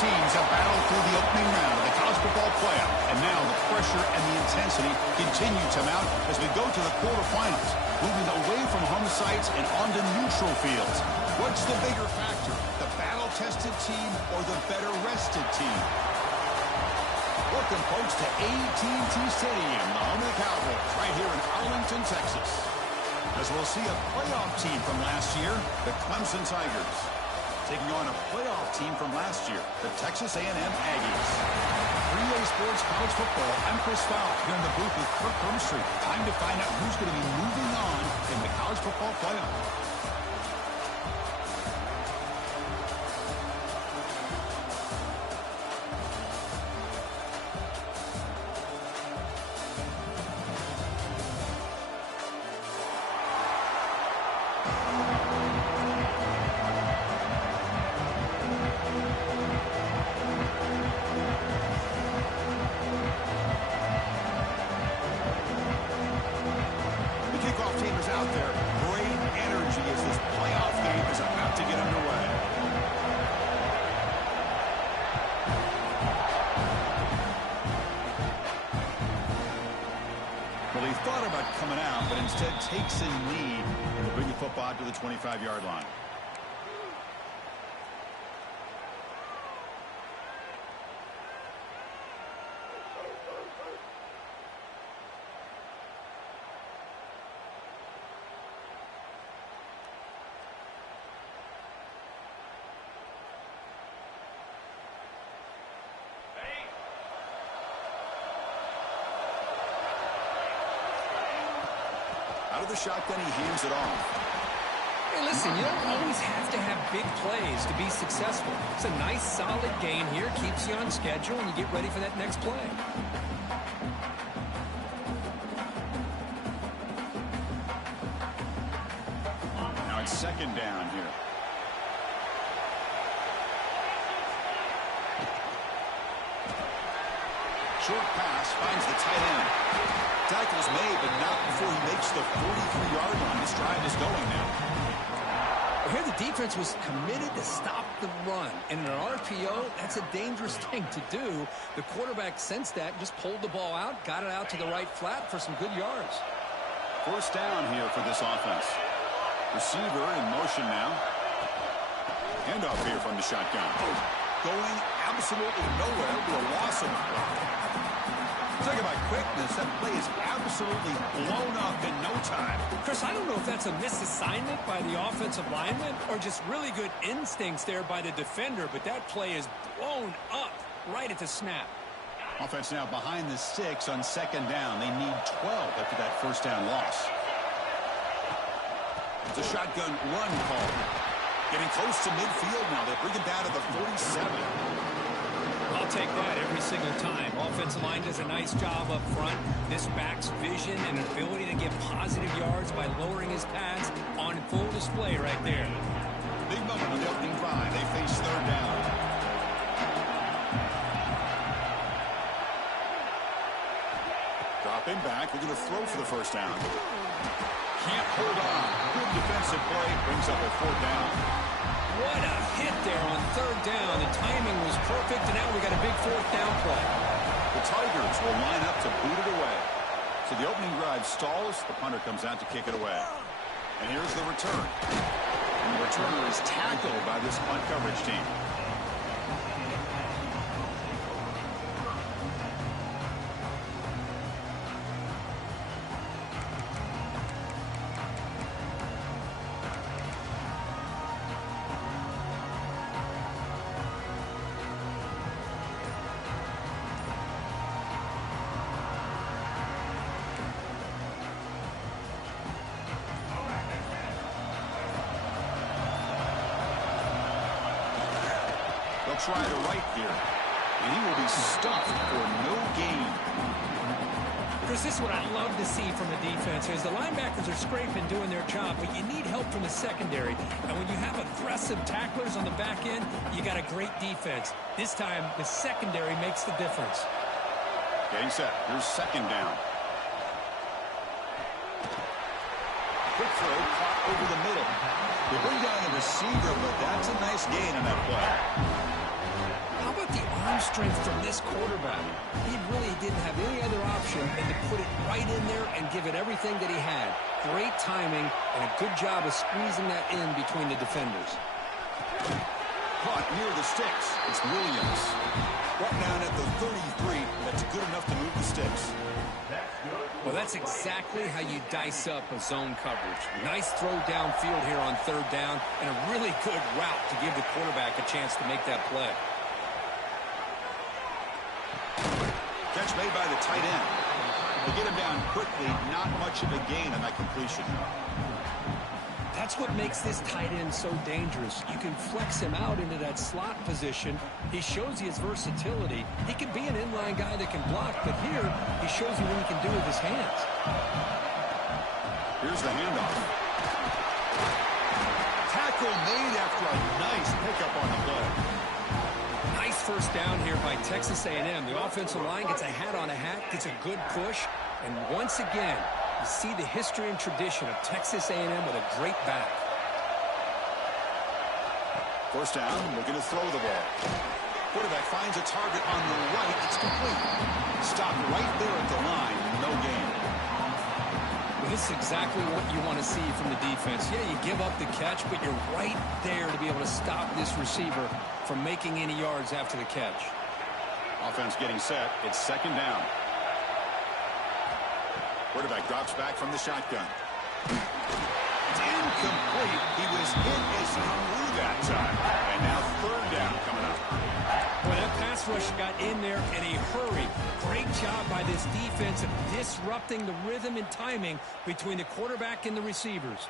teams have battled through the opening round of the college football playoff, and now the pressure and the intensity continue to mount as we go to the quarterfinals, moving away from home sites and onto neutral fields. What's the bigger factor, the battle-tested team or the better-rested team? Welcome, folks, to AT&T Stadium, the home of the Cowboys, right here in Arlington, Texas. As we'll see a playoff team from last year, the Clemson Tigers, taking on a playoff team from last year, the Texas A&M Aggies. 3A Sports College Football, I'm Chris Fowler, here in the booth with Kirk Hermstreet. Time to find out who's going to be moving on in the college football playoff. Out there, great energy as this playoff game is about to get underway. Well, he thought about coming out, but instead takes a lead and will bring the football out to the 25-yard line. Out of the shotgun, he hands it off. Hey, listen, you don't always have to have big plays to be successful. It's a nice, solid game here. Keeps you on schedule, and you get ready for that next play. Now it's second down here. Short pass finds the tight end. Tackles made, but not before he makes the 43-yard line. This drive is going now. Well, here the defense was committed to stop the run. And in an RPO, that's a dangerous thing to do. The quarterback sensed that, just pulled the ball out, got it out to the right flat for some good yards. First down here for this offense. Receiver in motion now. Handoff here from the shotgun. Going absolutely nowhere to a loss of the play. Talk about quickness, that play is absolutely blown up in no time. Chris, I don't know if that's a misassignment by the offensive lineman or just really good instincts there by the defender, but that play is blown up right at the snap. Offense now behind the 6 on second down. They need 12 after that first down loss. It's a shotgun run call. Getting close to midfield now. They bring him down to the 47. I'll take that every single time. Offensive line does a nice job up front. This back's vision and ability to get positive yards by lowering his pads on full display right there. Big moment on the opening drive. They face third down. Dropping back. We're going to throw for the first down. Can't hold on. Good defensive play. Brings up a fourth down. What a hit there on third down. The timing was perfect, and now we got a big fourth down play. The Tigers will line up to boot it away. So the opening drive stalls. The punter comes out to kick it away. And here's the return. And the returner is tackled by this punt coverage team. They'll try to right here. And he will be stuffed for no gain. Chris, this is what I love to see from the defense is the linebackers are scraping, doing their job, but you need help from the secondary. And when you have aggressive tacklers on the back end, you got a great defense. This time, the secondary makes the difference. Getting set. Here's second down. Quick throw, caught over the middle. They bring down the receiver, but that's a nice gain on that play. How about the arm strength from this quarterback? He really didn't have any other option than to put it right in there and give it everything that he had. Great timing and a good job of squeezing that in between the defenders. Caught near the sticks. It's Williams. Brought down at the 33. That's good enough to move the sticks. Well, that's exactly how you dice up a zone coverage. Nice throw downfield here on third down, and a really good route to give the quarterback a chance to make that play. Catch made by the tight end. They get him down quickly. Not much of a gain on that completion. That's what makes this tight end so dangerous. You can flex him out into that slot position. He shows you his versatility. He can be an inline guy that can block, but here he shows you what he can do with his hands. Here's the handoff. Tackle made after a nice pickup on the play. Nice first down here by Texas A&M. The offensive line gets a hat on a hat, gets a good push, and once again, you see the history and tradition of Texas A&M with a great back. First down, looking to throw the ball. Quarterback finds a target on the right. It's complete. Stop right there at the line. No gain. Well, this is exactly what you want to see from the defense. Yeah, you give up the catch, but you're right there to be able to stop this receiver from making any yards after the catch. Offense getting set. It's second down. Quarterback drops back from the shotgun. It's incomplete. He was hit as he threw that time. And now third down coming up. Well, that pass rush got in there in a hurry. Great job by this defense of disrupting the rhythm and timing between the quarterback and the receivers.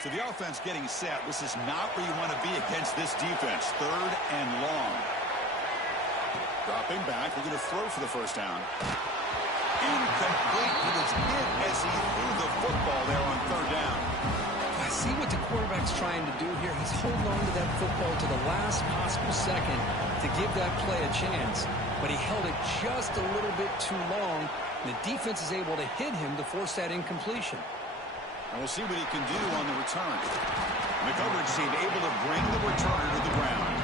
So the offense getting set. This is not where you want to be against this defense. Third and long. Dropping back. We're going to throw for the first down. Incomplete. He was hit as he threw the football there on third down. I see what the quarterback's trying to do here. He's holding on to that football to the last possible second to give that play a chance. But he held it just a little bit too long. And the defense is able to hit him to force that incompletion. And we'll see what he can do on the return. The coverage team able to bring the returner to the ground.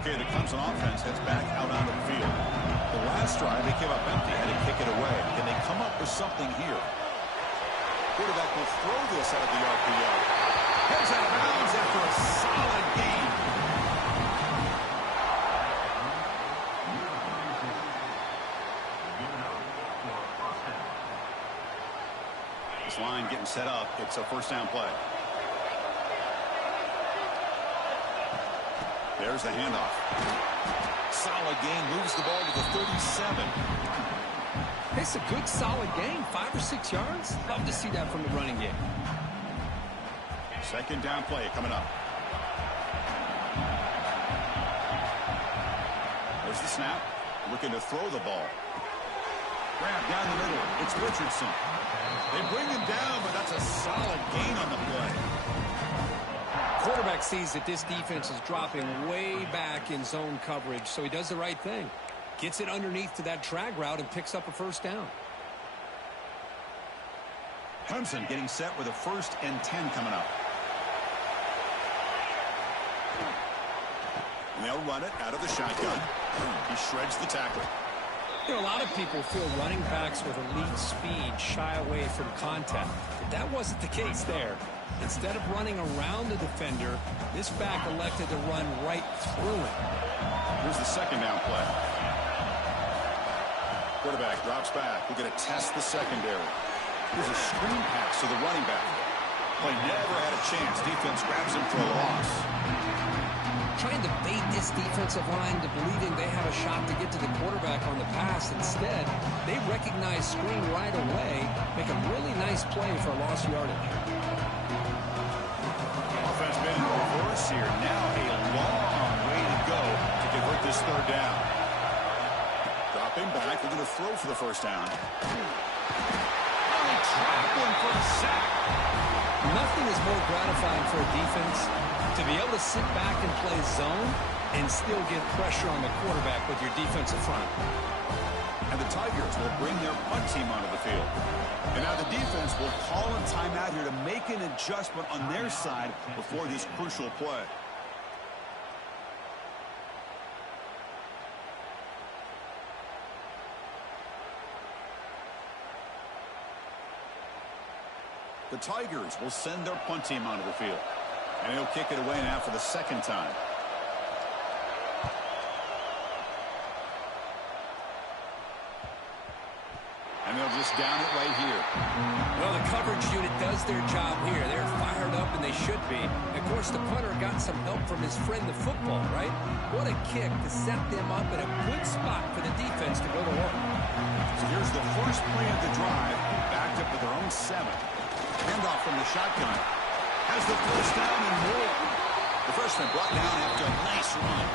Okay, the Clemson offense heads back out onto the field. The last drive, they came up empty, had to kick it away. Can they come up with something here? Quarterback will throw this out of the RPO. Heads out of bounds after a solid gain. This line getting set up. It's a first down play. There's the handoff. Solid gain, moves the ball to the 37. It's a good, solid gain, 5 or 6 yards. Love to see that from the running game. Second down play coming up. There's the snap. Looking to throw the ball. Grab down the middle. It's Richardson. They bring him down, but that's a solid gain on the play. Quarterback sees that this defense is dropping way back in zone coverage, so he does the right thing. Gets it underneath to that drag route and picks up a first down. Clemson getting set with a 1st and 10 coming up. And they'll run it out of the shotgun. He shreds the tackle. You know, a lot of people feel running backs with elite speed shy away from contact. But that wasn't the case there. Instead of running around the defender, this back elected to run right through him. Here's the second down play. Quarterback drops back. We're going to test the secondary. Here's a screen pass to the running back. Play never had a chance. Defense grabs him for a loss. Trying to bait this defensive line to believing they have a shot to get to the quarterback on the pass. Instead, they recognize screen right away, make a really nice play for lost yardage. Offense been in reverse here. Now a long way to go to convert this third down. Dropping back. We're going to throw for the first down. Trapping for a sack. Nothing is more gratifying for a defense to be able to sit back and play zone and still get pressure on the quarterback with your defensive front. And the Tigers will bring their punt team onto the field. And now the defense will call a timeout here to make an adjustment on their side before this crucial play. The Tigers will send their punt team onto the field. And he'll kick it away now for the second time. And they'll just down it right here. Well, the coverage unit does their job here. They're fired up, and they should be. Of course, the punter got some help from his friend, the football, right? What a kick to set them up in a good spot for the defense to go to work. So here's the first play of the drive, backed up with their own 7. Handoff from the shotgun. Has the first down and more. The freshman brought down after a nice run.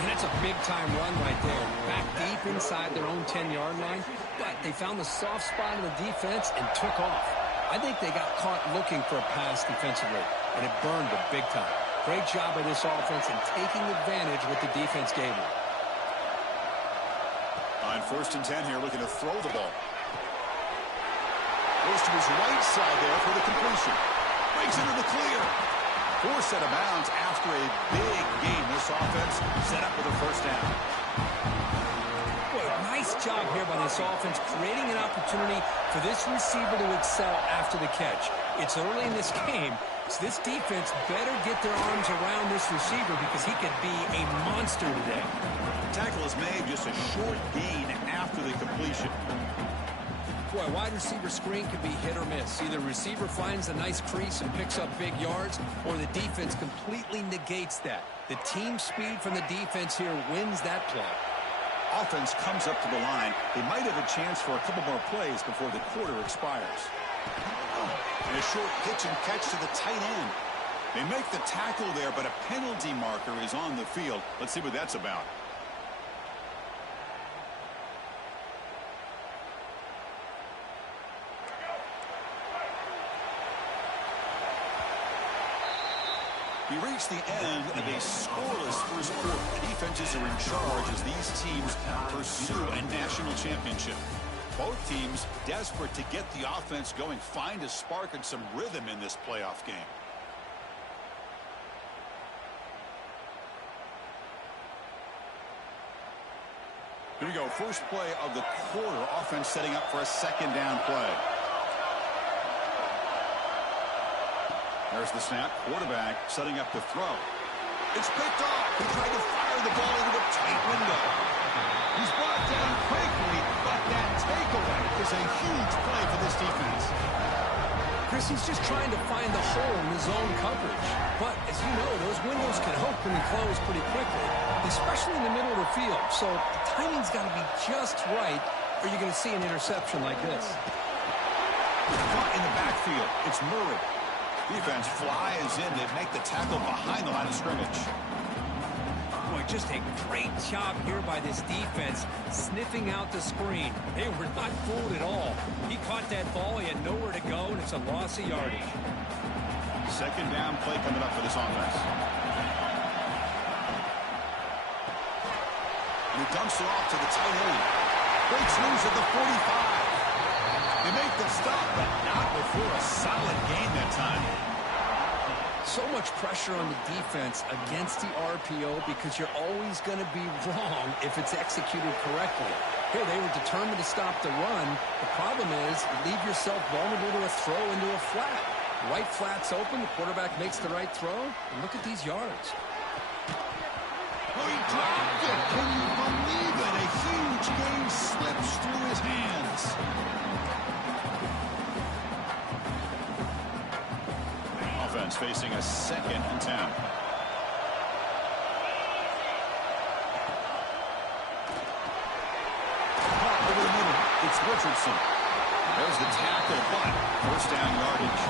And that's a big-time run right there. Back deep inside their own 10-yard line, but they found the soft spot in the defense and took off. I think they got caught looking for a pass defensively, and it burned them big time. Great job by this offense in taking advantage what the defense gave them. On 1st and 10 here, looking to throw the ball. Goes to his right side there for the completion. Breaks into the clear. Forced out of bounds after a big game. This offense set up with a first down. Boy, nice job here by this offense, creating an opportunity for this receiver to excel after the catch. It's early in this game, so this defense better get their arms around this receiver because he could be a monster today. Tackle is made, just a short gain after the completion. Boy, a wide receiver screen can be hit or miss. Either receiver finds a nice crease and picks up big yards, or the defense completely negates that. The team speed from the defense here wins that play. Offense comes up to the line. They might have a chance for a couple more plays before the quarter expires. And a short pitch and catch to the tight end. They make the tackle there, but a penalty marker is on the field. Let's see what that's about. We reach the end of a scoreless first quarter. The defenses are in charge as these teams pursue a national championship. Both teams desperate to get the offense going, find a spark and some rhythm in this playoff game. Here we go. First play of the quarter. Offense setting up for a second down play. There's the snap. Quarterback setting up to throw. It's picked off. He tried to fire the ball into a tight window. He's brought down quickly, but that takeaway is a huge play for this defense. Chris, he's just trying to find the hole in his own coverage. But, as you know, those windows can open and close pretty quickly, especially in the middle of the field. So the timing's got to be just right, or you're going to see an interception like this. Caught in the backfield. It's Murray. Defense flies in to make the tackle behind the line of scrimmage. Boy, just a great job here by this defense, sniffing out the screen. They were not fooled at all. He caught that ball, he had nowhere to go, and it's a loss of yardage. Second down play coming up for this offense. And he dumps it off to the tight end. Breaks loose at the 45. They make the stop, but not before a solid gain that time. So much pressure on the defense against the RPO because you're always going to be wrong if it's executed correctly. Here, they were determined to stop the run. The problem is you leave yourself vulnerable to a throw into a flat. Right flat's open, the quarterback makes the right throw, and look at these yards. Oh, he dropped it. Can you believe it? A huge gain slips through his hands. Offense facing a second and 10. Caught over the middle. It's Richardson. There's the tackle, but first down yardage.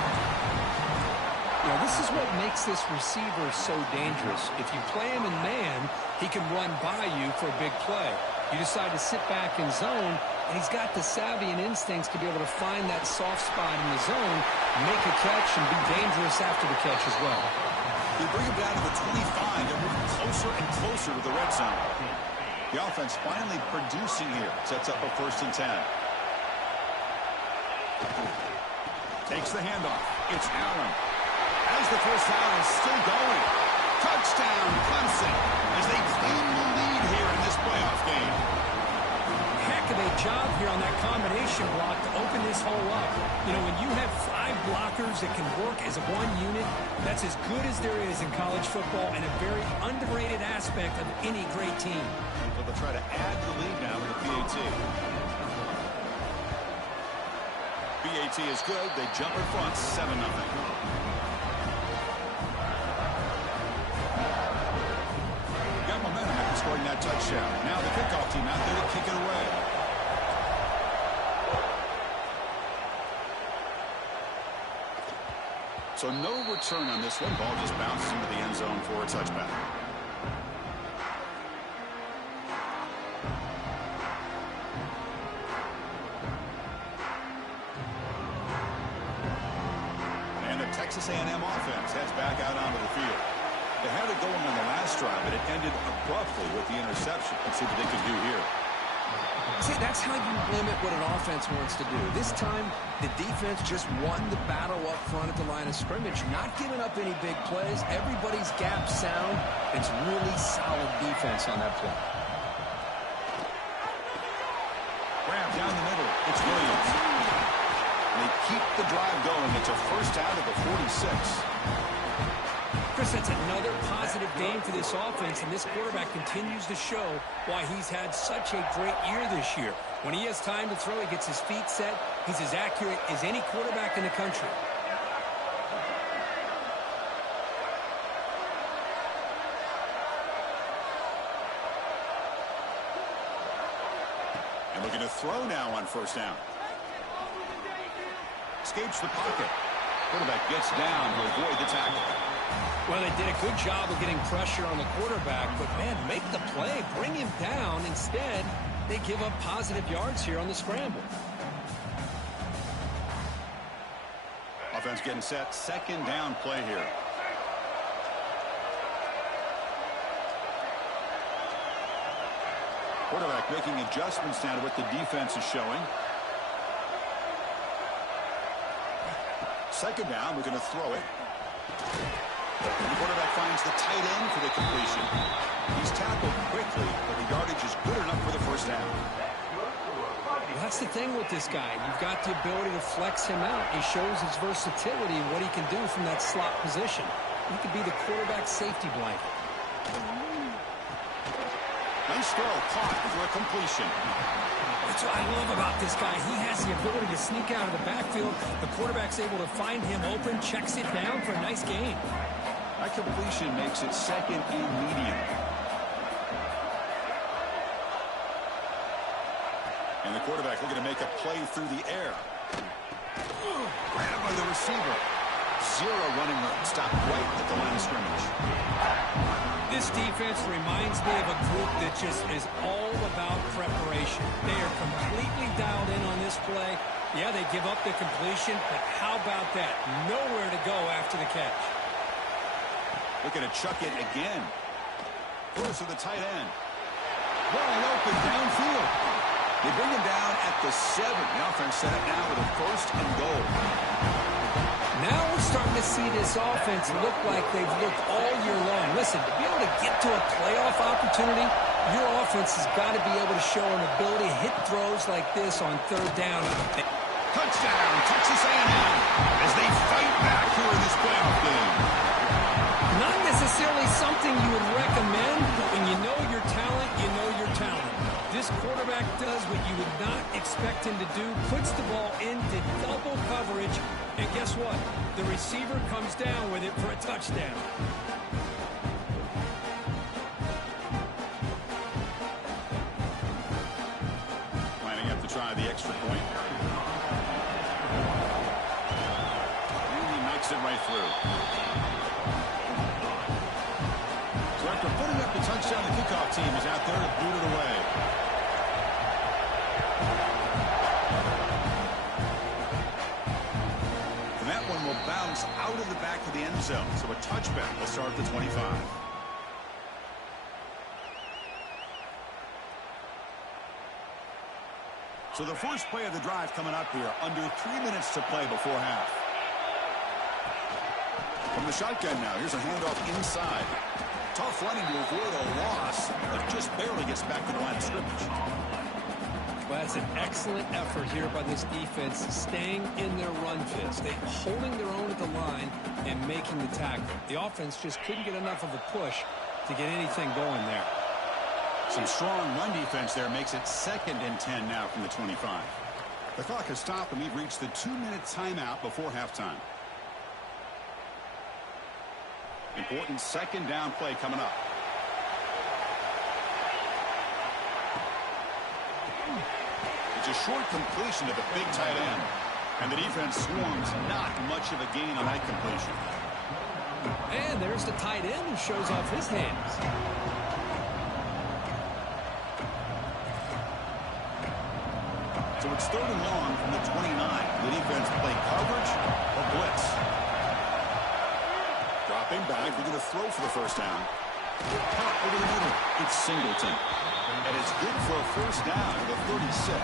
Yeah, this is what makes this receiver so dangerous. If you play him in man, he can run by you for a big play. You decide to sit back in zone, and he's got the savvy and instincts to be able to find that soft spot in the zone, make a catch, and be dangerous after the catch as well. They bring him down to the 25. They're moving closer and closer to the red zone. The offense finally producing here. Sets up a 1st and 10. Takes the handoff. It's Allen. As the first down is still going. Touchdown, Clemson, as they claim the lead here in this playoff game. Heck of a job here on that combination block to open this hole up. You know, when you have 5 blockers that can work as one unit, that's as good as there is in college football and a very underrated aspect of any great team. So they'll try to add the lead now with the PAT. PAT is good. They jump in front 7-0. Scoring that touchdown. Now the kickoff team out there to kick it away. So no return on this one. Ball just bounces into the end zone for a touchback. And the Texas A&M offense heads back out onto the field. They had it going on the last drive, but it ended abruptly with the interception. Let's see what they can do here. See, that's how you limit what an offense wants to do. This time, the defense just won the battle up front at the line of scrimmage, not giving up any big plays. Everybody's gap sound. It's really solid defense on that play. Grab down the middle. It's Williams. They keep the drive going. It's a 1st out of the 46. Chris, that's another positive game for this offense, and this quarterback continues to show why he's had such a great year this year. When he has time to throw, he gets his feet set. He's as accurate as any quarterback in the country. And looking to throw now on 1st down. Escapes the pocket. Quarterback gets down to avoid the tackle. Well, they did a good job of getting pressure on the quarterback, but, man, make the play, bring him down. Instead, they give up positive yards here on the scramble. Offense getting set. 2nd down play here. Quarterback making adjustments now to what the defense is showing. 2nd down, we're going to throw it. And the quarterback finds the tight end for the completion. He's tackled quickly, but the yardage is good enough for the 1st down. Well, that's the thing with this guy. You've got the ability to flex him out. He shows his versatility and what he can do from that slot position. He could be the quarterback's safety blanket. Nice throw, caught for a completion. That's what I love about this guy. He has the ability to sneak out of the backfield. The quarterback's able to find him open, checks it down for a nice gain. That completion makes it 2nd and medium. And the quarterback looking to make a play through the air. Grabbed by the receiver. 0 running room. Stopped right at the line of scrimmage. This defense reminds me of a group that just is all about preparation. They are completely dialed in on this play. Yeah, they give up the completion, but how about that? Nowhere to go after the catch. Looking to chuck it again. Throws to the tight end. Wide open downfield. They bring him down at the 7. The offense set up now with a 1st and goal. Now we're starting to see this offense look like they've looked all year long. Listen, to be able to get to a playoff opportunity, your offense has got to be able to show an ability to hit throws like this on 3rd down. Touchdown, Texas A&M, as they fight back here in this playoff game. Not necessarily something you would recommend, but when you know your talent, you know your talent. This quarterback does what you would not expect him to do, puts the ball into double coverage, and guess what? The receiver comes down with it for a touchdown. Lining up to try the extra point. And he knocks it right through. So after putting up the touchdown, the kickoff team is out there to boot it away. And that one will bounce out of the back of the end zone. So a touchback will start at the 25. So the first play of the drive coming up here, under 3 minutes to play before half. From the shotgun now, here's a handoff inside. Tough running to avoid a loss, but just barely gets back to the line of scrimmage. Well, that's an excellent effort here by this defense, staying in their run fist. They're holding their own at the line and making the tackle. The offense just couldn't get enough of a push to get anything going there. Some strong run defense there makes it 2nd and 10 now from the 25. The clock has stopped, and we've reached the 2-minute timeout before halftime. Important 2nd down play coming up. It's a short completion to the big tight end. And the defense swarms not much of a gain on that completion. And there's the tight end who shows off his hands. So it's 3rd and long from the 29. The defense play coverage or blitz. Dropping back. They're going to throw for the first down. Pop over the middle. It's Singleton. And it's good for a first down to the 36.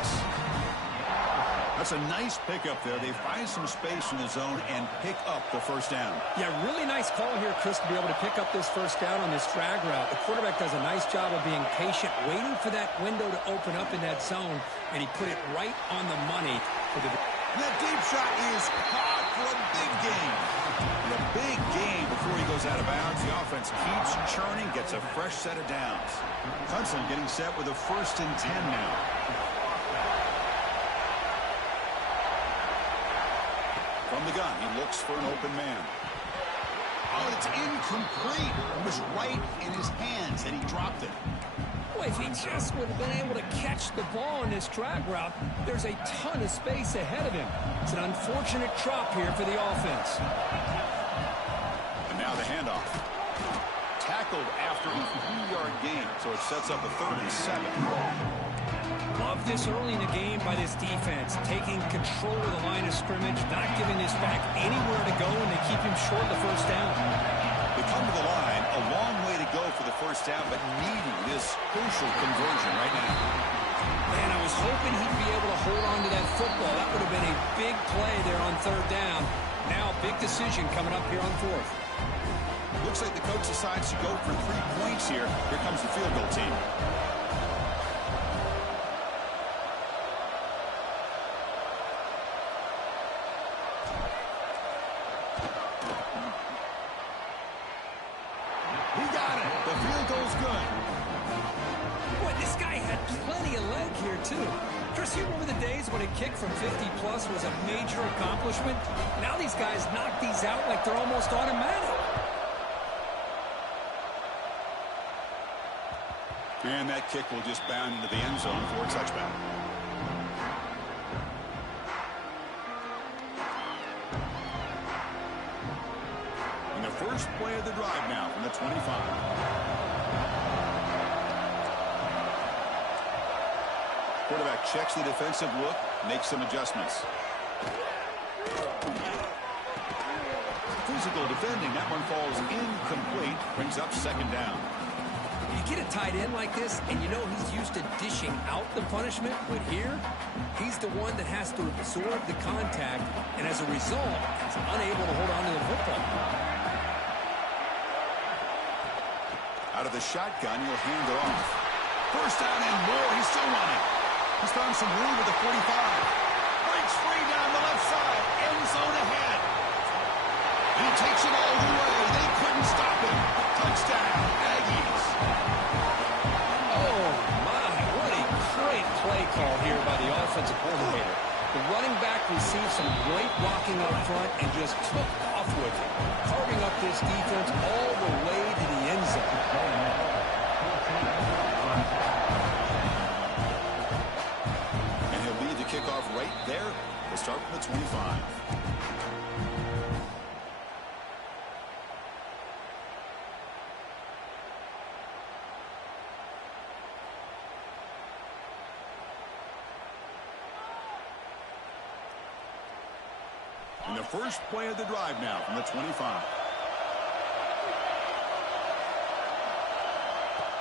That's a nice pickup there. They find some space in the zone and pick up the first down. Yeah, really nice call here, Chris, to be able to pick up this first down on this drag route. The quarterback does a nice job of being patient, waiting for that window to open up in that zone, and he put it right on the money for the... That deep shot is caught for a big gain. And a big gain before he goes out of bounds. The offense keeps churning, gets a fresh set of downs. Clemson getting set with a 1st and 10 now. From the gun, he looks for an open man. Oh, it's incomplete. It was right in his hands, and he dropped it. Boy, if he just would have been able to catch the ball in this drag route, there's a ton of space ahead of him. It's an unfortunate drop here for the offense. And now the handoff. Tackled after a 3-yard gain, so it sets up a 3rd and 7. Love this early in the game by this defense, taking control of the line of scrimmage, not giving this back anywhere to go, and they keep him short of the first down. They come to the line, a long way to go for the first down, but needing this crucial conversion right now. Man, I was hoping he'd be able to hold on to that football. That would have been a big play there on 3rd down. Now, big decision coming up here on 4th. Looks like the coach decides to go for 3 points here. Here comes the field goal team. He got it. The field goal's good. Boy, this guy had plenty of leg here, too. Chris, you remember the days when a kick from 50-plus was a major accomplishment? Now these guys knock these out like they're almost automatic. And that kick will just bound into the end zone for a touchback. And the first play of the drive now from the 25. Quarterback checks the defensive look, makes some adjustments. Physical defending. That one falls incomplete. Brings up 2nd down. You get a tight end like this, and you know he's used to dishing out the punishment, but here, he's the one that has to absorb the contact, and as a result, he's unable to hold on to the football. Out of the shotgun, he'll hand it off. First down and more. He's still running. He's found some room with the 45. Breaks free down the left side. End zone ahead. And he takes it all the way. They couldn't stop him. Touchdown, Aggies. Oh, my. What a great play call here by the offensive coordinator. The running back received some great blocking up front and just took off with it, carving up this defense all the way to the end zone. And he'll lead the kickoff right there. We'll start from the 25. And the first play of the drive now from the 25.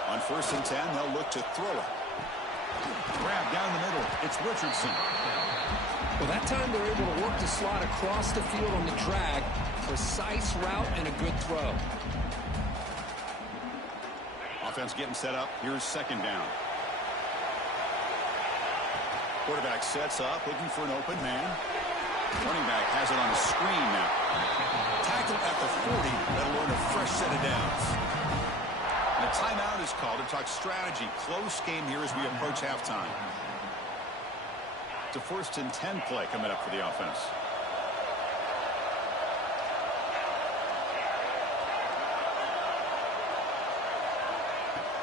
On 1st and 10, they'll look to throw it. Grab down the middle. It's Richardson. Well, that time they're able to work the slot across the field on the drag. Precise route and a good throw. Offense getting set up. Here's second down. Quarterback sets up, looking for an open man. Running back has it on a screen now. Tackled at the 40. That'll earn a fresh set of downs. And a timeout is called to talk strategy. Close game here as we approach halftime. It's a 1st and 10 play coming up for the offense.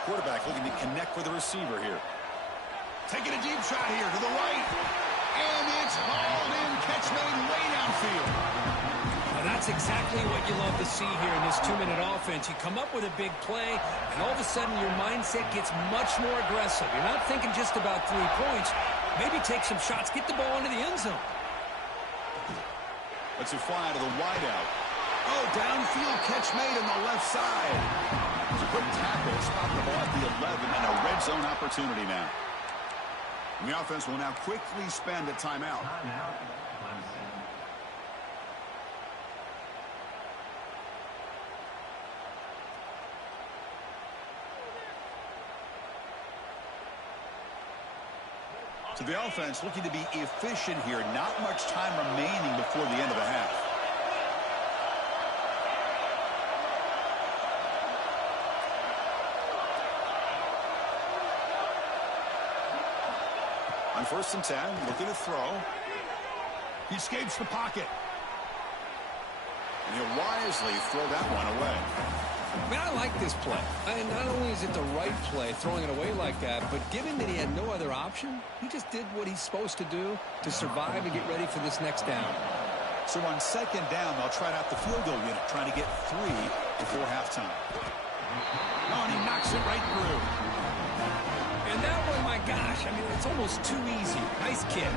Quarterback looking to connect with the receiver here. Taking a deep shot here to the right. And it's hauled in. Catch made way downfield. Now that's exactly what you love to see here in this 2-minute offense. You come up with a big play, and all of a sudden your mindset gets much more aggressive. You're not thinking just about 3 points. Maybe take some shots, get the ball into the end zone. Let's it fly to the wideout. Oh, downfield catch made on the left side. It's a quick tackle, spot the ball at the 11, and a red zone opportunity now. And the offense will now quickly spend a timeout. So the offense looking to be efficient here. Not much time remaining before the end of the half. On 1st and 10, looking to throw. He escapes the pocket. And he'll wisely throw that one away. Man, I like this play. And not only is it the right play, throwing it away like that, but given that he had no other option, he just did what he's supposed to do to survive and get ready for this next down. So on 2nd down, they'll try out the field goal unit, trying to get 3 before halftime. Oh, and he knocks it right through. And that one, my gosh, I mean, it's almost too easy. Nice kick.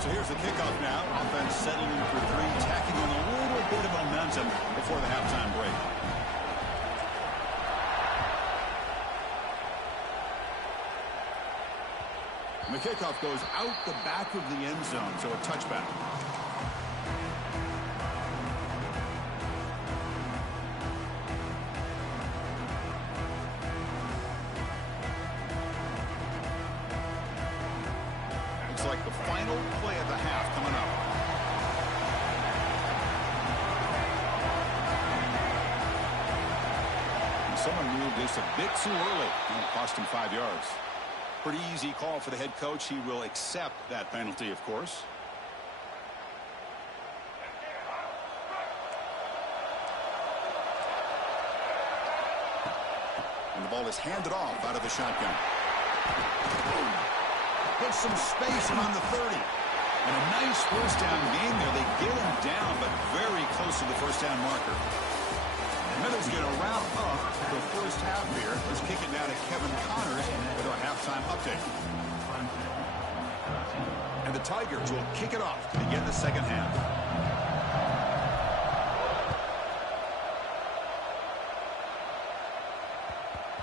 So here's the kickoff now. Offense settling in for 3, tacking on a little bit of momentum before the halftime break. And the kickoff goes out the back of the end zone, so a touchback. Looks like the final play of the half coming up. And someone moved this a bit too early. It cost him 5 yards. Pretty easy call for the head coach. He will accept that penalty, of course. And the ball is handed off out of the shotgun. Gets some space around the 30. And a nice 1st down game there. They get him down, but very close to the 1st down marker. Miller's going to wrap up the first half here. Let's kick it now to Kevin Connors with our halftime update. And the Tigers will kick it off to begin the second half.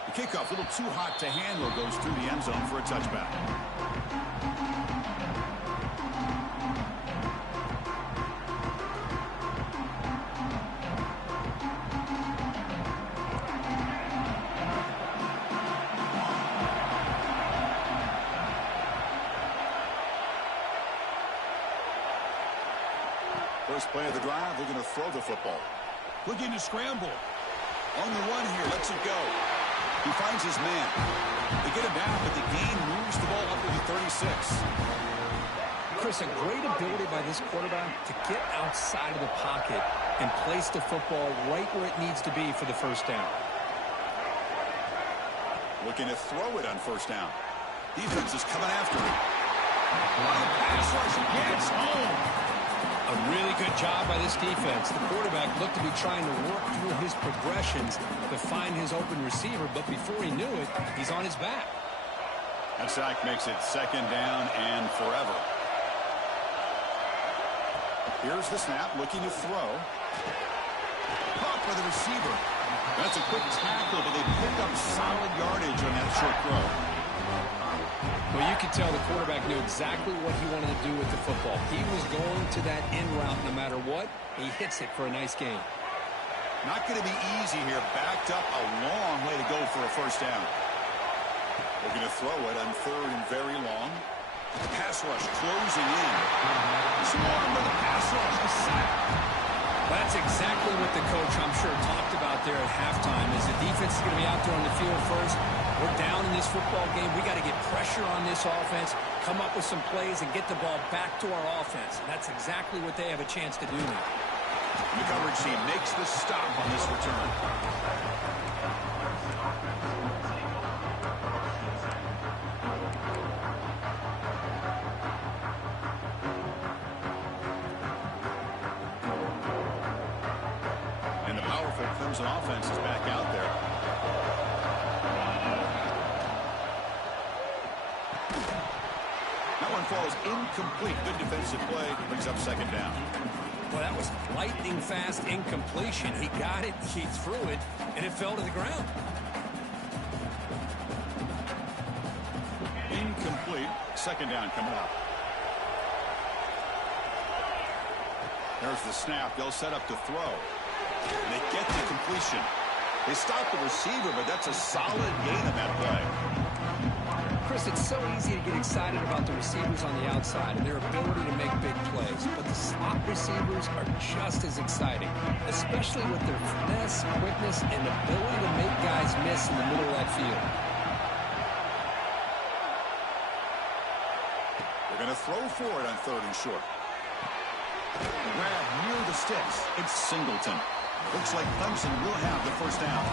The kickoff, a little too hot to handle, goes through the end zone for a touchback. First play of the drive, looking to throw the football. Looking to scramble. On the run here, lets it go. He finds his man. They get him down, but the gain moves the ball up to the 36. Chris, a great ability by this quarterback to get outside of the pocket and place the football right where it needs to be for the 1st down. Looking to throw it on 1st down. Defense is coming after him. The pass rush gets home. A really good job by this defense. The quarterback looked to be trying to work through his progressions to find his open receiver, but before he knew it, he's on his back. That sack makes it 2nd down and forever. Here's the snap, looking to throw. Caught by the receiver. That's a quick tackle, but they pick up solid yardage on that short throw. Well, you could tell the quarterback knew exactly what he wanted to do with the football. He was going to that in route no matter what. He hits it for a nice gain. Not going to be easy here. Backed up a long way to go for a first down. They're going to throw it on third and very long. Pass rush closing in. Swarmed by the pass rush. A sack. That's exactly what the coach, I'm sure, talked about there at halftime, is the defense is going to be out there on the field first. We're down in this football game. We got to get pressure on this offense, come up with some plays, and get the ball back to our offense. And that's exactly what they have a chance to do now. The coverage team makes the stop on this return. And the powerful Clemson offense is back out there. That one falls incomplete. Good defensive play. Brings up second down. Well, that was lightning fast incompletion. He got it, he threw it, and it fell to the ground. Incomplete. Second down coming up. There's the snap. They'll set up to throw. And they get the completion. They stop the receiver, but that's a solid gain on that play. Chris, it's so easy to get excited about the receivers on the outside and their ability to make big plays, but the slot receivers are just as exciting, especially with their finesse, quickness, and ability to make guys miss in the middle of that field. They're going to throw for it on third and short. Grab near the sticks. It's Singleton. Looks like Clemson will have the first down.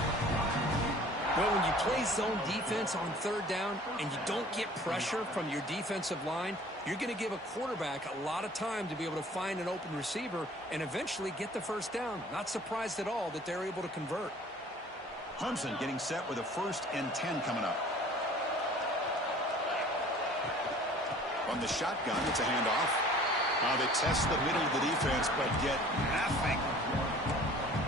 Well, when you play zone defense on third down and you don't get pressure from your defensive line, you're going to give a quarterback a lot of time to be able to find an open receiver and eventually get the first down. Not surprised at all that they're able to convert. Clemson getting set with a 1st and 10 coming up. From the shotgun, it's a handoff. They test the middle of the defense, but get nothing.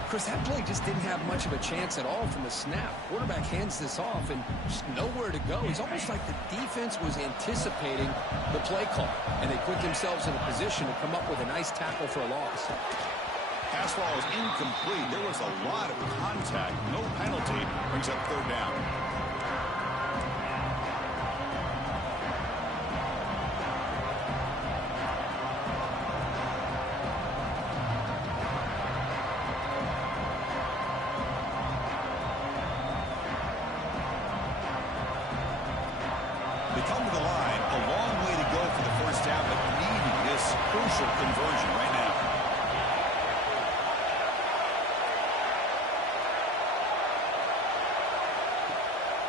Chris, that play just didn't have much of a chance at all from the snap. Quarterback hands this off and just nowhere to go. It's almost like the defense was anticipating the play call, and they put themselves in a position to come up with a nice tackle for a loss. Pass ball is incomplete. There was a lot of contact. No penalty. Brings up third down. They come to the line. A long way to go for the first down, but needing this crucial conversion right now.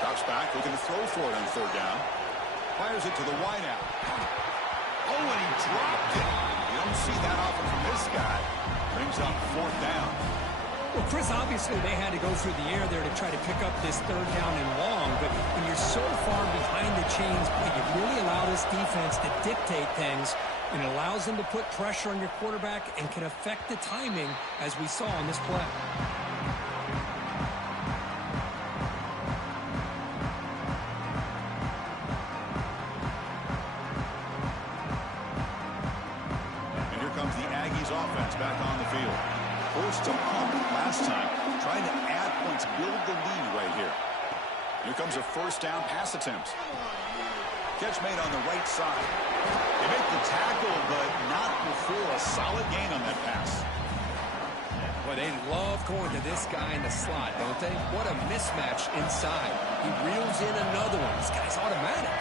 Drops back, looking to throw for it on third down. Fires it to the wideout. Oh, and he dropped it. You don't see that often from this guy. Brings up fourth down. Well, Chris, obviously they had to go through the air there to try to pick up this third down and long, but when you're so far behind the chains, you really allow this defense to dictate things, and it allows them to put pressure on your quarterback and can affect the timing, as we saw on this play. And here comes the Aggies offense back on the field. Forced to punt last time, trying to add points, build the lead right here. Here comes a first down pass attempt. Catch made on the right side. They make the tackle, but not before a solid gain on that pass. Boy, they love going to this guy in the slot, don't they? What a mismatch inside. He reels in another one. This guy's automatic.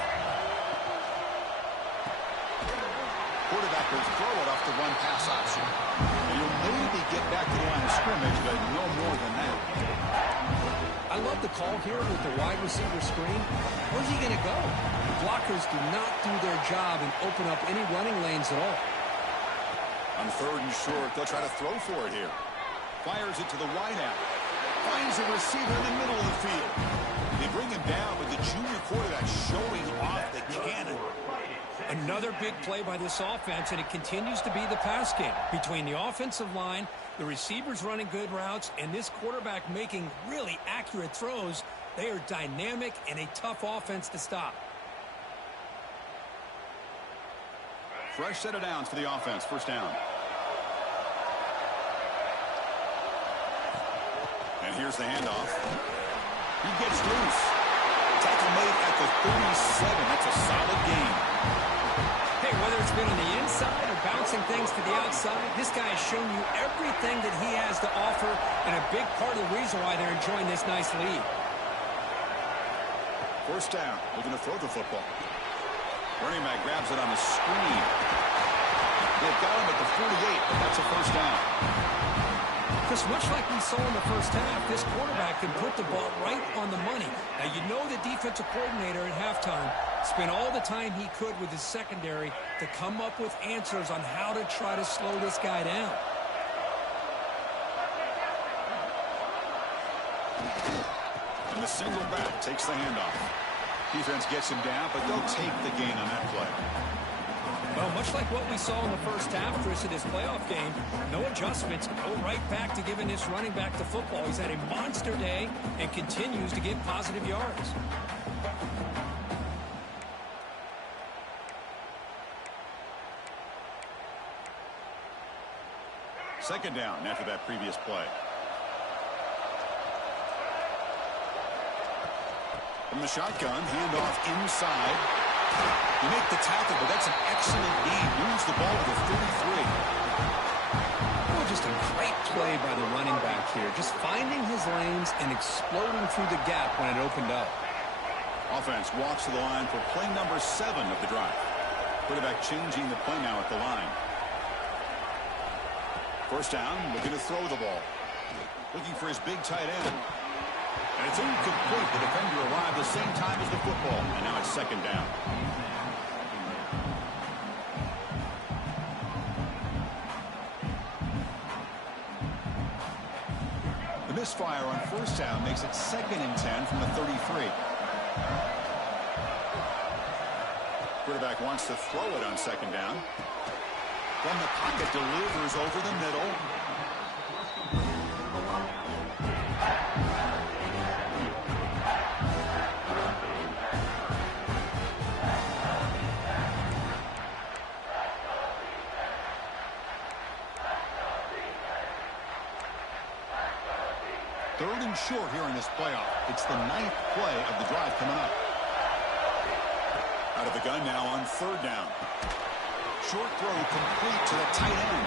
Quarterback will throw it off the run pass option. And you'll maybe get back to the line of scrimmage, but no more than that. I love the call here with the wide receiver screen. Where's he going to go? Blockers do not do their job and open up any running lanes at all. On third and short, they'll try to throw for it here. Fires it to the wideout. Finds a receiver in the middle of the field. They bring him down, but the junior quarterback showing off the cannon. Another big play by this offense, and it continues to be the pass game between the offensive line, the receivers running good routes, and this quarterback making really accurate throws. They are dynamic and a tough offense to stop. Fresh set of downs for the offense. First down. And here's the handoff. He gets loose. Tackle made at the 37. That's a solid gain. Hey, whether it's been on the inside or bouncing things to the outside, this guy has shown you everything that he has to offer, and a big part of the reason why they're enjoying this nice lead. First down. Looking to throw the football. Running back grabs it on the screen. They've got him at the 48, but that's a first down. Chris, much like we saw in the first half, this quarterback can put the ball right on the money. Now, you know the defensive coordinator at halftime spent all the time he could with his secondary to come up with answers on how to try to slow this guy down. And the single back takes the handoff. Defense gets him down, but they'll take the gain on that play. Well, much like what we saw in the first half, Chris, in his playoff game, no adjustments. Go right back to giving this running back the football. He's had a monster day and continues to get positive yards. Second down after that previous play. From the shotgun, handoff inside. You make the tackle, but that's an excellent gain. Moves the ball to the 33. Oh, just a great play by the running back here. Just finding his lanes and exploding through the gap when it opened up. Offense walks to the line for play number 7 of the drive. Quarterback changing the play now at the line. First down, looking to throw the ball. Looking for his big tight end. And it's incomplete. The defender arrived the same time as the football. And now it's second down. The misfire on first down makes it 2nd and 10 from the 33. Quarterback wants to throw it on second down. From the pocket, delivers over the middle. Third and short here in this playoff. It's the 9th play of the drive coming up. Out of the gun now on third down. Short throw complete to the tight end.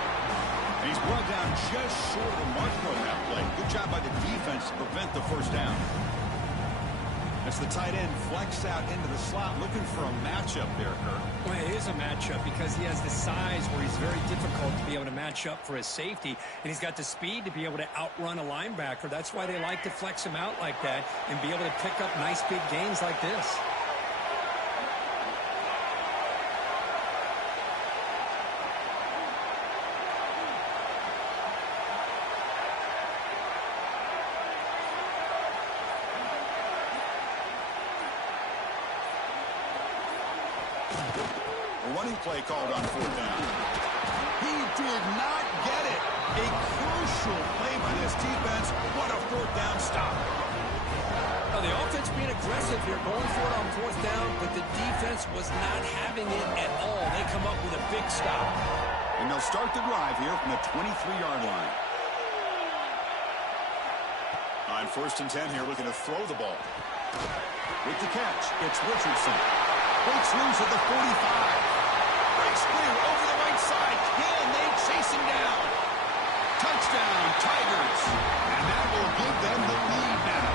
And he's brought down just short of the marker on that play. Good job by the defense to prevent the first down. As the tight end flexed out into the slot, looking for a matchup there, Kirk. Well, it is a matchup because he has the size where he's very difficult to be able to match up for his safety, and he's got the speed to be able to outrun a linebacker. That's why they like to flex him out like that and be able to pick up nice big gains like this. Running play called on fourth down. He did not get it. A crucial play by this defense. What a fourth down stop. Now, the offense being aggressive here, going for it on fourth down, but the defense was not having it at all. They come up with a big stop. And they'll start the drive here from the 23-yard line. On 1st and 10 here, looking to throw the ball. With the catch, it's Richardson. Breaks loose at the 45. Breaks clear over the right side. Can they chase him down? Touchdown, Tigers. And that will give them the lead now.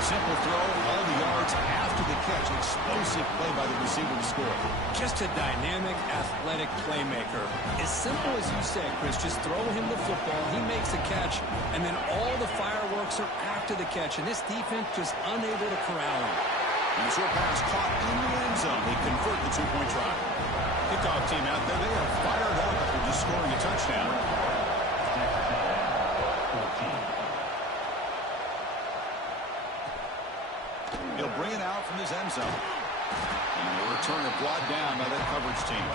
Simple throw, all the yards after the catch. Explosive play by the receiver to score. Just a dynamic, athletic playmaker. As simple as you said, Chris, just throw him the football. He makes a catch, and then all the fireworks are after the catch. And this defense just unable to corral him. And the short pass caught in the end zone. They convert the two-point try. Kickoff team out there. They are fired up after just scoring a touchdown. He'll bring it out from his end zone. And the returner brought down by that coverage team.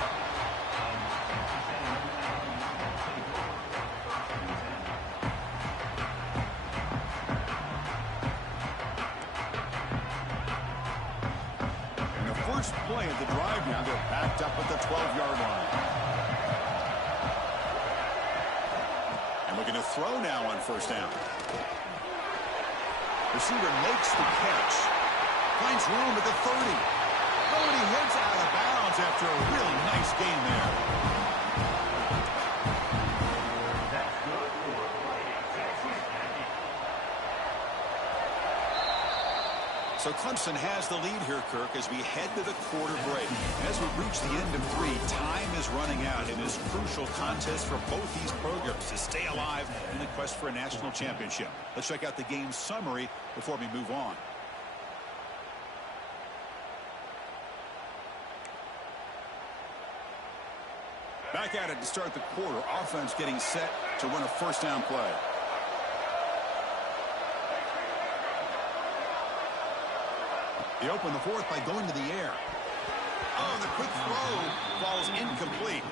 first play of the drive now. They're backed up at the 12-yard line. And looking to throw now on first down. Receiver makes the catch. Finds room at the 30. Oh, and he heads out of bounds after a really nice gain there. So Clemson has the lead here, Kirk, as we head to the quarter break. As we reach the end of 3, time is running out in this crucial contest for both these programs to stay alive in the quest for a national championship. Let's check out the game summary before we move on. Back at it to start the quarter. Offense getting set to run a first down play. They open the fourth by going to the air. Oh, the quick throw falls incomplete.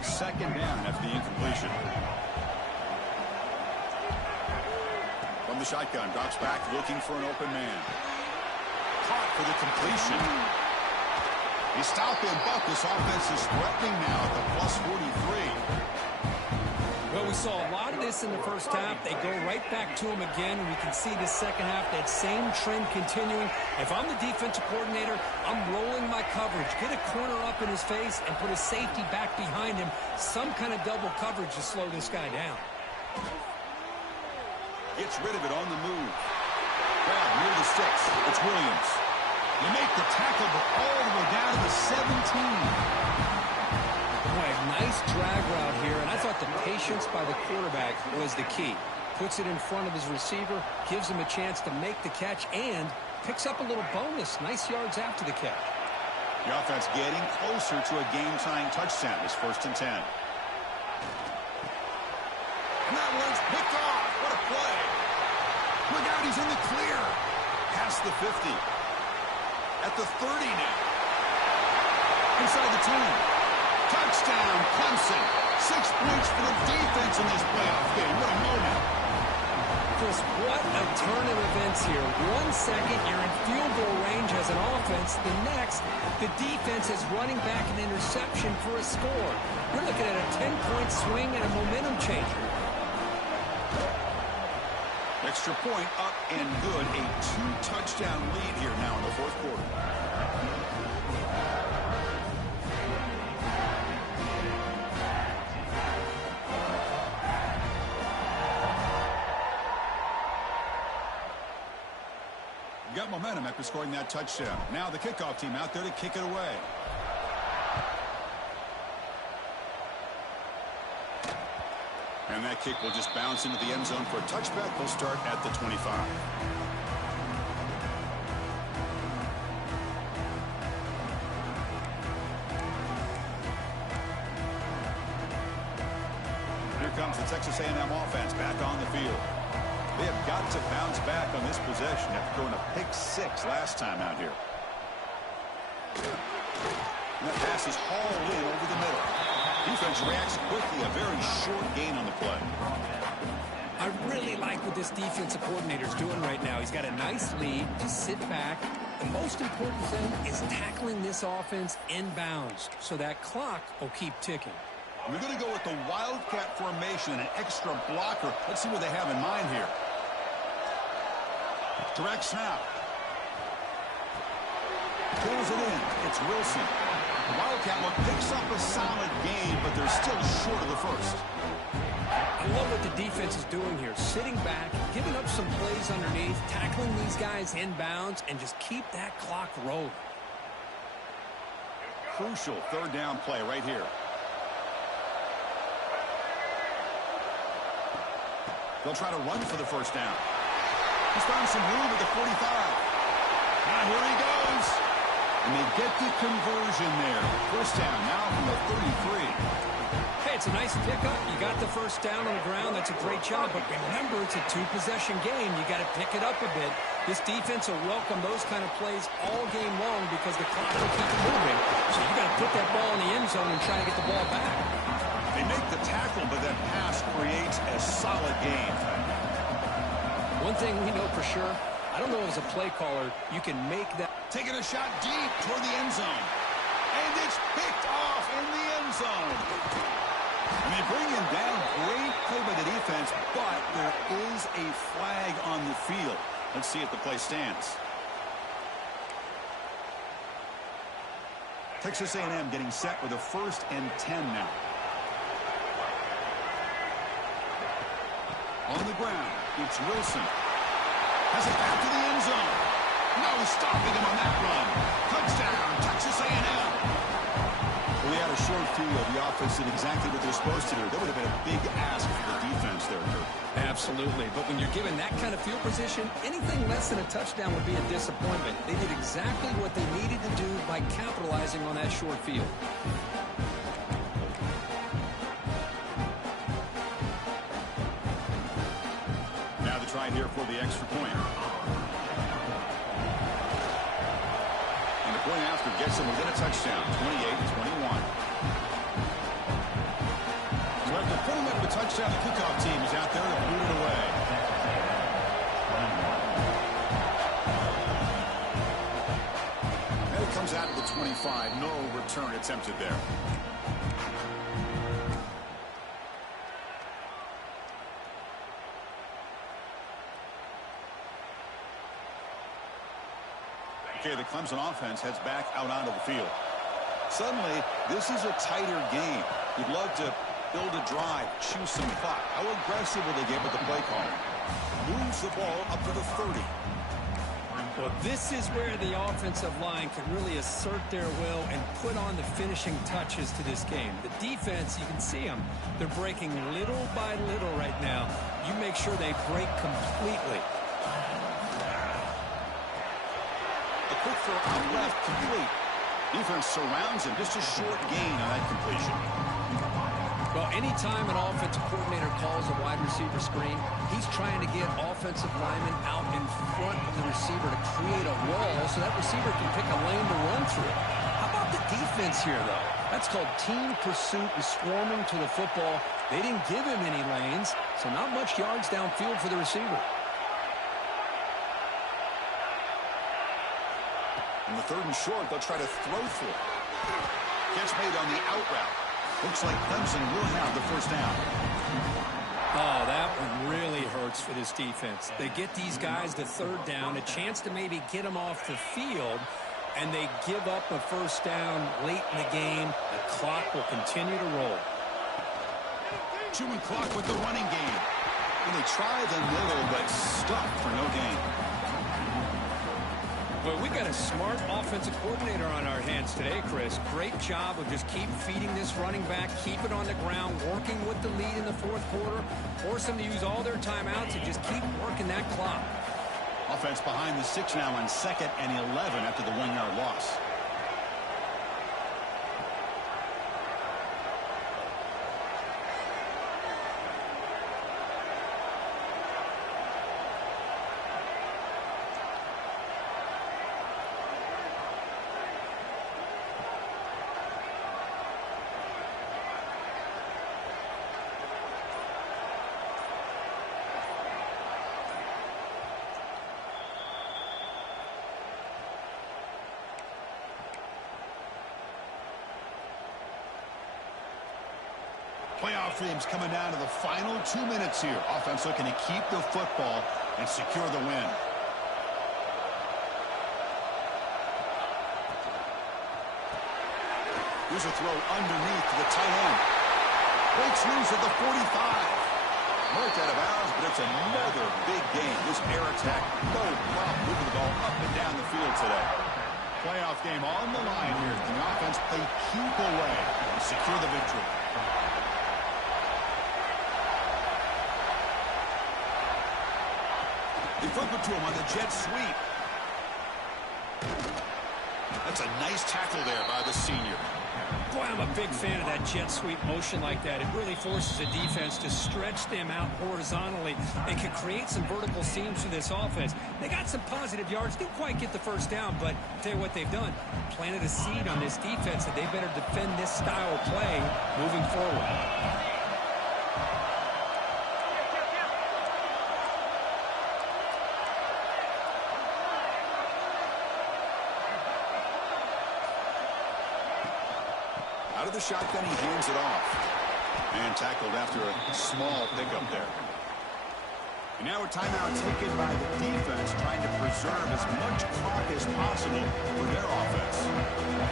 Second down after the incompletion. From the shotgun, drops back looking for an open man. Caught for the completion. They stop him, but this offense is threatening now at the plus 43. Well, we saw a lot of this in the first half. They go right back to him again. We can see the second half, that same trend continuing. If I'm the defensive coordinator, I'm rolling my coverage. Get a corner up in his face and put a safety back behind him. Some kind of double coverage to slow this guy down. Gets rid of it on the move. Well, near the sticks. It's Williams. You make the tackle, but all the way down to the 17. Boy, nice drag route here, and I thought the patience by the quarterback was the key. Puts it in front of his receiver, gives him a chance to make the catch, and picks up a little bonus. Nice yards after the catch. The offense getting closer to a game-tying touchdown. It's 1st and 10. And that one's picked off. What a play. Look out, he's in the clear. Past the 50. At the 30 now. Inside the 10. Touchdown, Clemson. 6 points for the defense in this playoff game. What a moment. Chris, what a turn of events here. 1 second, you're in field goal range as an offense. The next, the defense is running back an interception for a score. You're looking at a 10-point swing and a momentum changer. Extra point up and good. A 2-touchdown lead here now in the 4th quarter. Got momentum after scoring that touchdown. Now the kickoff team out there to kick it away. And that kick will just bounce into the end zone for a touchback. They'll start at the 25. Here comes the Texas A&M offense back on the field. They have got to bounce back on this possession after throwing a pick 6 last time out here. And that pass is hauled in over the middle. Defense reacts quickly, a very short gain on the play. I really like what this defensive coordinator is doing right now. He's got a nice lead. Just sit back. The most important thing is tackling this offense inbounds so that clock will keep ticking. We're going to go with the Wildcat formation and an extra blocker. Let's see what they have in mind here. Direct snap. Pulls it in. It's Wilson. The Wildcat one picks up a solid gain, but they're still short of the first. I love what the defense is doing here. Sitting back, giving up some plays underneath, tackling these guys inbounds, and just keep that clock rolling. Crucial 3rd down play right here. They'll try to run for the first down. He's found some room at the 45. Now here he goes. And they get the conversion there. First down now from the 33. Hey, it's a nice pickup. You got the first down on the ground. That's a great job. But remember, it's a two-possession game. You got to pick it up a bit. This defense will welcome those kind of plays all game long because the clock will keep moving. So you got to put that ball in the end zone and try to get the ball back. They make the tackle, but that pass creates a solid gain. One thing we know for sure, I don't know as a play caller, you can make that. Taking a shot deep toward the end zone. And it's picked off in the end zone. And they bring him down. Great play by the defense, but there is a flag on the field. Let's see if the play stands. Texas A&M getting set with a 1st and 10 now. On the ground, it's Wilson. Has it back to the end zone. No stopping him on that run. Touchdown, Texas A&M. Well, we had a short field. The offense did exactly what they're supposed to do. That would have been a big ask for the defense there, Kurt. Absolutely. But when you're given that kind of field position, anything less than a touchdown would be a disappointment. They did exactly what they needed to do by capitalizing on that short field. Now the try here for the extra point. And the point after gets them within a touchdown, 28-21. So after putting up a touchdown, the kickoff team is out there to boot it away. And it comes out of the 25. No return attempted there. Okay, the Clemson offense heads back out onto the field. Suddenly, this is a tighter game. You'd love to build a drive, choose some clock. How aggressive will they get with the play caller? Moves the ball up to the 30. Well, this is where the offensive line can really assert their will and put on the finishing touches to this game. The defense, you can see them. They're breaking little by little right now. You make sure they break completely. A quick throw out left, complete. Defense surrounds him. Just a short gain on that completion. Well, anytime an offensive coordinator calls a wide receiver screen, he's trying to get offensive linemen out in front of the receiver to create a wall so that receiver can pick a lane to run through. How about the defense here, though? That's called team pursuit and swarming to the football. They didn't give him any lanes, so not much yards downfield for the receiver. In the 3rd and short, they'll try to throw for it. Catch made on the out route. Looks like Clemson will have the first down. Oh, that one really hurts for this defense. They get these guys to 3rd down, a chance to maybe get them off the field, and they give up a first down late in the game. The clock will continue to roll. Chewing clock with the running game. And they try the middle, but stuck for no gain. Well, we got a smart offensive coordinator on our hands today, Chris. Great job of just keep feeding this running back, keep it on the ground, working with the lead in the 4th quarter, force them to use all their timeouts and just keep working that clock. Offense behind the 6 now on 2nd and 11 after the 1-yard loss. Playoff dreams coming down to the final 2 minutes here. Offense looking to keep the football and secure the win. Here's a throw underneath to the tight end. Breaks loose at the 45. Marked out of bounds, but it's another big game. This air attack, no problem moving the ball up and down the field today. Playoff game on the line here. Can the offense play keep away and secure the victory? They flip it to him on the jet sweep. A That's a nice tackle there by the senior. Boy, I'm a big fan of that jet sweep motion like that. It really forces a defense to stretch them out horizontally and can create some vertical seams for this offense. They got some positive yards. Didn't quite get the first down, but I'll tell you what they've done. Planted a seed on this defense that they better defend this style of play moving forward. Out of the shotgun, he hands it off. And tackled after a small pickup there. And now a timeout taken by the defense, trying to preserve as much clock as possible for their offense.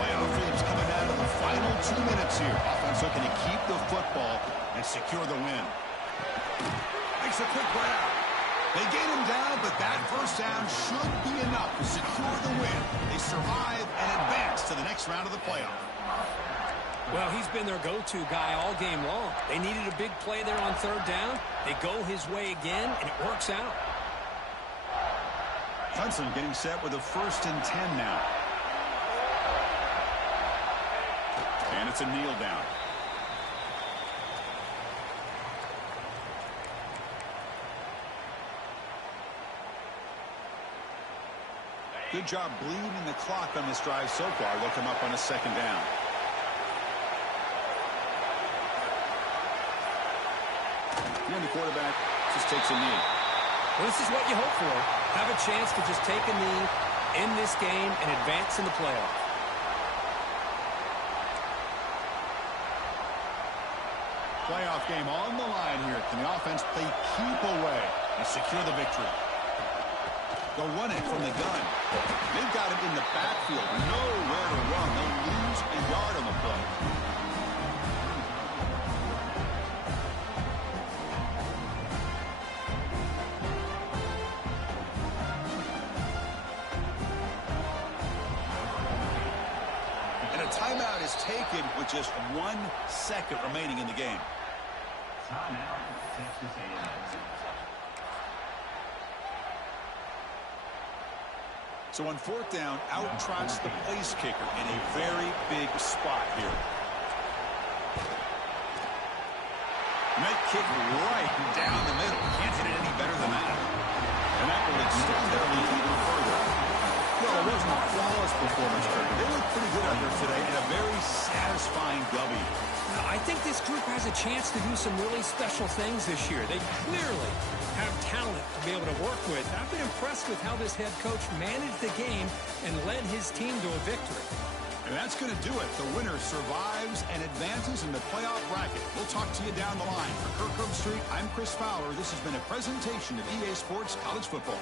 Playoff game's coming out of the final 2 minutes here. Offense looking to keep the football and secure the win. Makes a quick run out. They gain him down, but that first down should be enough to secure the win. They survive and advance to the next round of the playoff. Well, he's been their go-to guy all game long. They needed a big play there on third down. They go his way again, and it works out. Clemson getting set with a 1st and 10 now. And it's a kneel down. Good job bleeding the clock on this drive so far. They'll come up on a 2nd down. And the quarterback just takes a knee. Well, this is what you hope for. Have a chance to just take a knee, end this game, and advance in the playoff. Playoff game on the line here. Can the offense play keep away and secure the victory? They'll run it from the gun. They've got him in the backfield. Nowhere to run. They'll lose a yard on the play. Timeout is taken with just 1 second remaining in the game. Timeout, Texas A&M. So on 4th down, out trots the place kicker in a very big spot here. Night kick right down the middle. Can't hit it any better than that. And that will extend their lead even further. Well, it wasn't a flawless performance, Kirk. They looked pretty good out there today and a very satisfying W. Now, I think this group has a chance to do some really special things this year. They clearly have talent to be able to work with. I've been impressed with how this head coach managed the game and led his team to a victory. And that's going to do it. The winner survives and advances in the playoff bracket. We'll talk to you down the line. For Kirk Herbstreit, I'm Chris Fowler. This has been a presentation of EA Sports College Football.